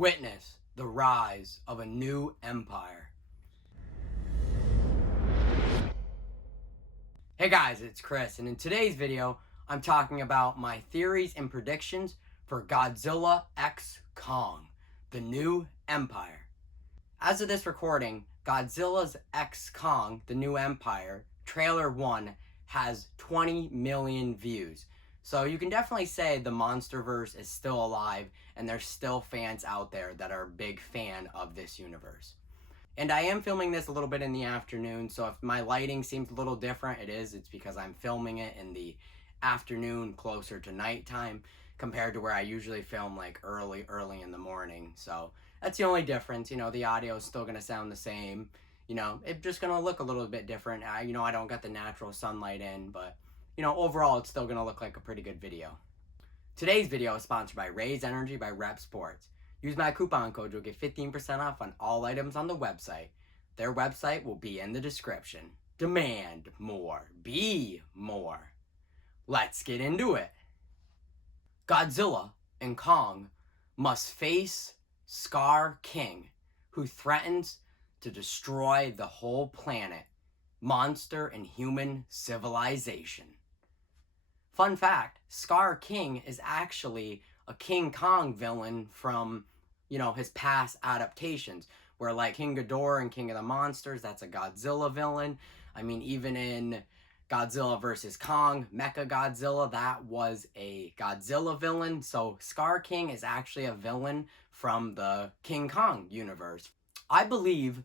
Witness the rise of a new empire. Hey guys, it's Chris, and in today's video, I'm talking about my theories and predictions for Godzilla X Kong, the new empire. As of this recording, Godzilla's X Kong, the new empire, trailer 1 has 20 million views. So you can definitely say the MonsterVerse is still alive and there's still fans out there that are a big fan of this universe. And I am filming this a little bit in the afternoon, so if my lighting seems a little different, it's because I'm filming it in the afternoon closer to nighttime compared to where I usually film like early in the morning. So that's the only difference. The audio is still going to sound the same. It's just going to look a little bit different. I don't got the natural sunlight in, but overall, it's still going to look like a pretty good video. Today's video is sponsored by Raise Energy by Rep Sports. Use my coupon code, you'll get 15% off on all items on the website. Their website will be in the description. Demand more. Be more. Let's get into it. Godzilla and Kong must face Skar King, who threatens to destroy the whole planet, monster and human civilization. Fun fact, Skar King is actually a King Kong villain from, his past adaptations, where like King Ghidorah and King of the Monsters, that's a Godzilla villain. I mean, even in Godzilla vs. Kong, Mechagodzilla, that was a Godzilla villain. So Skar King is actually a villain from the King Kong universe. I believe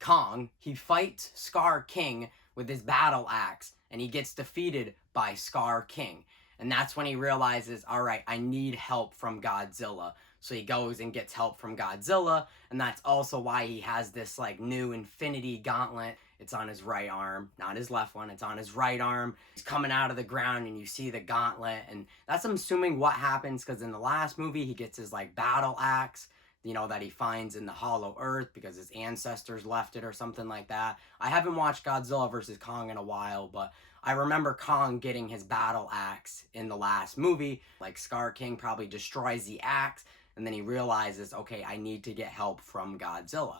Kong, he fights Skar King with his battle axe, and he gets defeated by Skar King. And that's when he realizes, all right, I need help from Godzilla. So he goes and gets help from Godzilla, and that's also why he has this like new infinity gauntlet. It's on his right arm, not his left one, it's on his right arm. He's coming out of the ground and you see the gauntlet, and that's, I'm assuming, what happens, because in the last movie he gets his like battle axe, that he finds in the hollow earth because his ancestors left it or something like that. I haven't watched Godzilla vs. Kong in a while, but I remember Kong getting his battle axe in the last movie. Like, Skar King probably destroys the axe, and then he realizes, okay, I need to get help from Godzilla.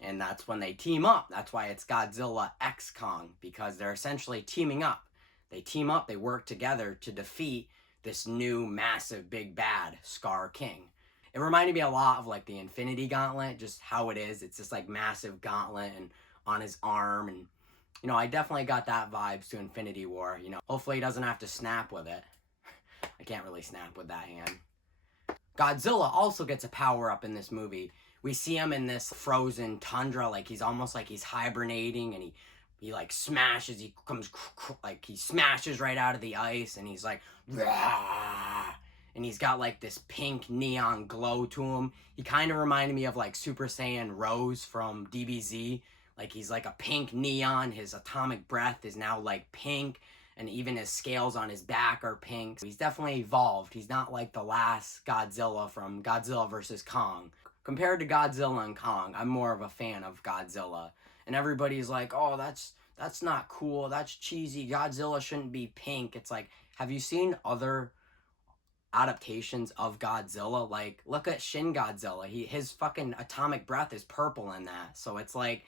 And that's when they team up. That's why it's Godzilla X Kong, because they're essentially teaming up. They team up, they work together to defeat this new massive big bad, Skar King. It reminded me a lot of like the Infinity Gauntlet, just how it is. It's this like massive gauntlet and on his arm, and I definitely got that vibes to Infinity War. Hopefully he doesn't have to snap with it. I can't really snap with that hand. Godzilla also gets a power up in this movie. We see him in this frozen tundra, like he's almost like he's hibernating, and he like smashes, he comes like he smashes right out of the ice, and he's like, rah! And he's got like this pink neon glow to him. He kind of reminded me of like Super Saiyan Rose from DBZ. Like he's like a pink neon. His atomic breath is now like pink, and even his scales on his back are pink. He's definitely evolved. He's not like the last Godzilla from Godzilla vs. Kong. Compared to Godzilla and Kong, I'm more of a fan of Godzilla. And everybody's like, oh, that's not cool. That's cheesy. Godzilla shouldn't be pink. It's like, have you seen other adaptations of Godzilla? Like, look at Shin Godzilla. His fucking atomic breath is purple in that. So it's like,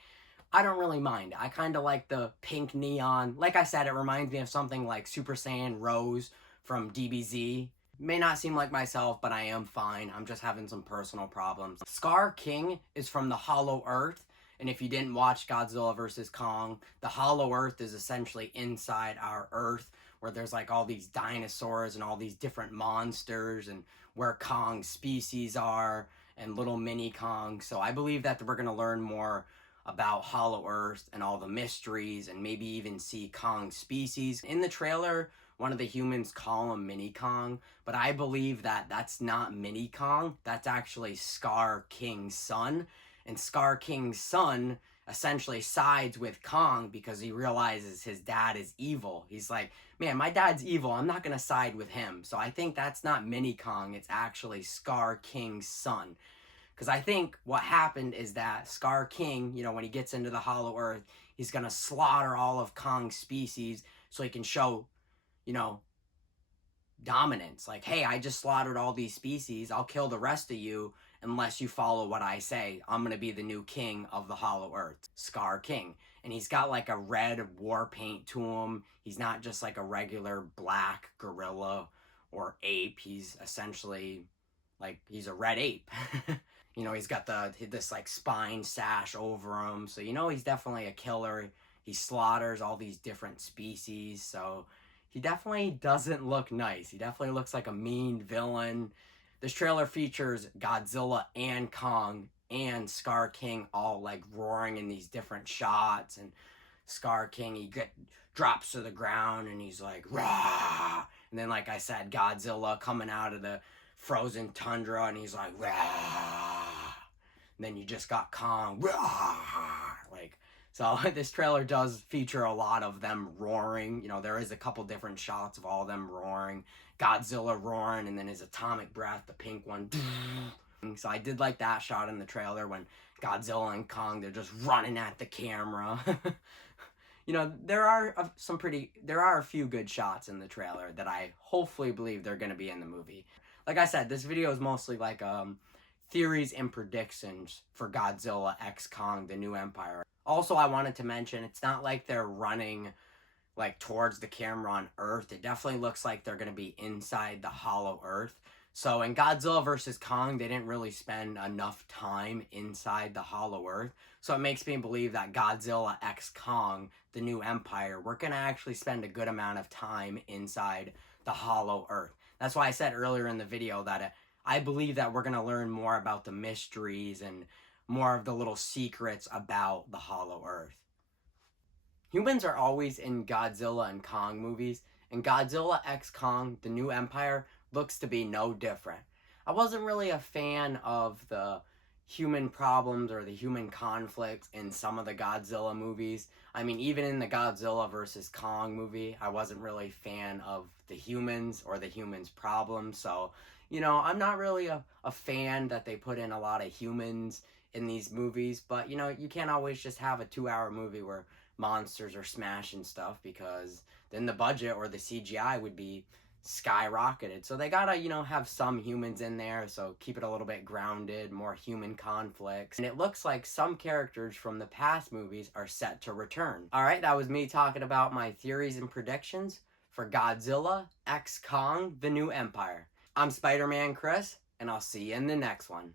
I don't really mind. I kind of like the pink neon. Like I said, it reminds me of something like Super Saiyan Rose from DBZ. May not seem like myself, but I am fine. I'm just having some personal problems. Skar King is from the Hollow Earth. And if you didn't watch Godzilla vs. Kong, the Hollow Earth is essentially inside our Earth, where there's like all these dinosaurs and all these different monsters, and where Kong's species are, and little mini Kong. So I believe that we're going to learn more about Hollow Earth and all the mysteries, and maybe even see Kong's species. In the trailer, one of the humans call him Mini Kong, but I believe that that's not Mini Kong. That's actually Skar King's son. And Skar King's son essentially sides with Kong because he realizes his dad is evil. He's like, man, my dad's evil. I'm not going to side with him. So I think that's not Mini Kong. It's actually Skar King's son. Because I think what happened is that Skar King, when he gets into the Hollow Earth, he's going to slaughter all of Kong's species so he can show, dominance. Like, hey, I just slaughtered all these species. I'll kill the rest of you, unless you follow what I say, I'm going to be the new king of the Hollow Earth, Skar King. And he's got like a red war paint to him. He's not just like a regular black gorilla or ape. He's essentially like, he's a red ape. You know, he's got this like spine sash over him. So, you know, he's definitely a killer. He slaughters all these different species. So he definitely doesn't look nice. He definitely looks like a mean villain. This trailer features Godzilla and Kong and Skar King all like roaring in these different shots. And Skar King, drops to the ground and he's like, rah! And then, like I said, Godzilla coming out of the frozen tundra and he's like, rah! And then you just got Kong, rah! Like, so this trailer does feature a lot of them roaring. You know, there is a couple different shots of all of them roaring. Godzilla roaring, and then his atomic breath, the pink one. So I did like that shot in the trailer when Godzilla and Kong, they're just running at the camera. You know, there are a few good shots in the trailer that I hopefully believe they're going to be in the movie. Like I said, this video is mostly like theories and predictions for Godzilla X Kong, the new empire. Also, I wanted to mention, it's not like they're running like towards the camera on Earth. It definitely looks like they're going to be inside the Hollow Earth. So in Godzilla vs. Kong, they didn't really spend enough time inside the Hollow Earth. So it makes me believe that Godzilla X Kong, the new empire, we're going to actually spend a good amount of time inside the Hollow Earth. That's why I said earlier in the video that I believe that we're going to learn more about the mysteries and more of the little secrets about the Hollow Earth. Humans are always in Godzilla and Kong movies, and Godzilla X Kong, the new empire, looks to be no different. I wasn't really a fan of the human problems or the human conflicts in some of the Godzilla movies. I mean, even in the Godzilla vs. Kong movie, I wasn't really a fan of the humans or the humans' problems. So, you know, I'm not really a fan that they put in a lot of humans in these movies. But, you know, you can't always just have a 2-hour movie where monsters are smashing stuff, because then the budget or the CGI would be skyrocketed. So they gotta, you know, have some humans in there, so keep it a little bit grounded, more human conflicts. And it looks like some characters from the past movies are set to return. Alright, that was me talking about my theories and predictions for Godzilla X Kong, the new empire. I'm Spider-ManChris, and I'll see you in the next one.